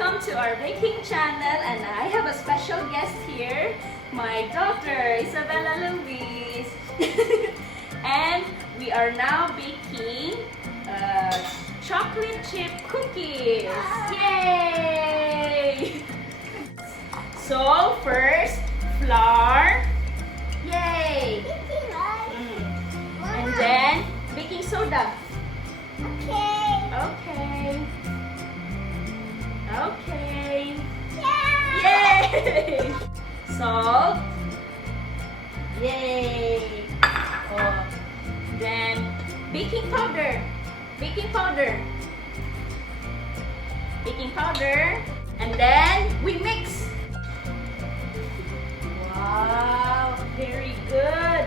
Welcome to our baking channel, and I have a special guest here, my daughter Isabella Louise. And we are now baking chocolate chip cookies. Yay! So first, flour. Yay! And then baking soda. Okay. Okay. Yay! Salt. Yay! Oh. Then baking powder. Baking powder. Baking powder. And then we mix. Wow! Very good.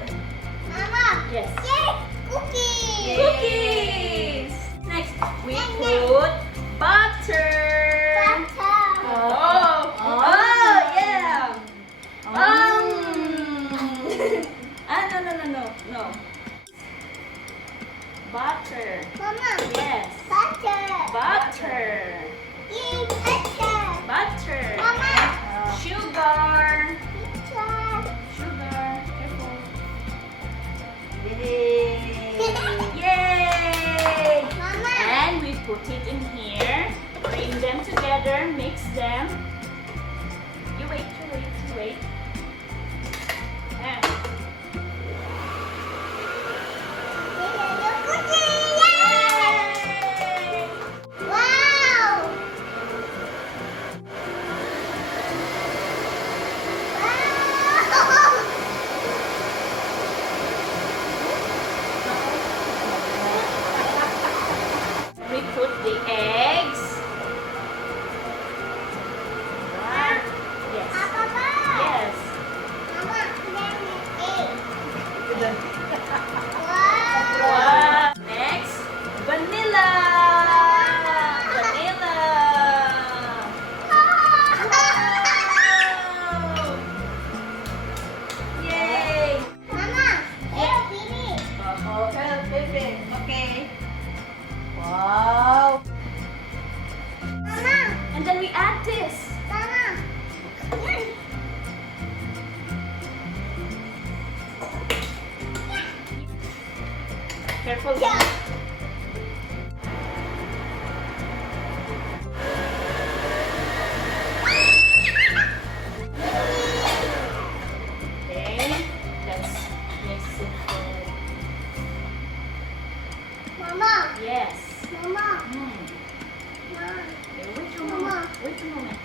Mama. Yes. Yay! Cookies. Yay. Cookies. Next, we put butter. Oh, yeah. No. Butter. Mama. Yes. Butter. Butter. Yay, butter. Butter. Mama. Sugar. Pizza. Sugar. Careful. Yay. Yay. Mama. And we put it in here. Bring them together. Mix them. You wait. And yay! Wow. We put the eggs. Yes. Yes. Wow. Next, vanilla. Vanilla. Wow. Yay. Okay. Wow. And then we add this. Careful. Okay, let's mix it good. Yes. Okay, wait a moment.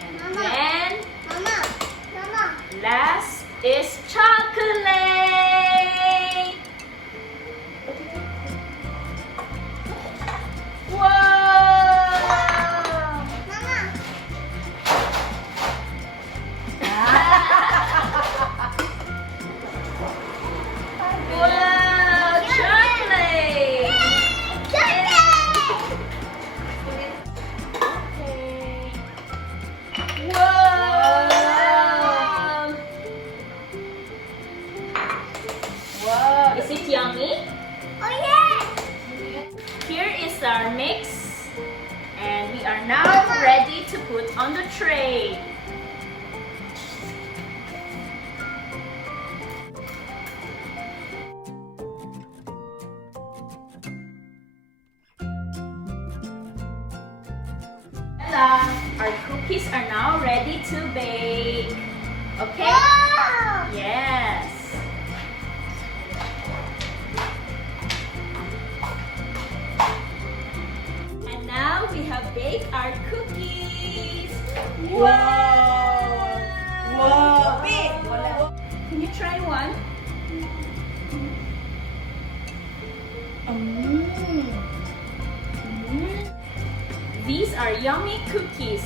And then last is chocolate. Whoa! Wow, chocolate! Okay. Whoa! Wow, is it yummy? Here is our mix, and we are now ready to put on the tray. Voila! Our cookies are now ready to bake. Okay? Yes. And now we have baked our cookies. Wow! Wow! Big! Can you try one? These are yummy cookies.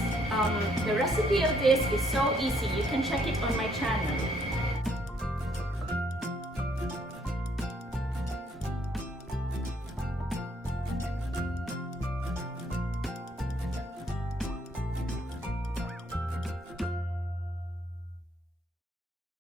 The recipe of this is so easy. You can check it on my channel.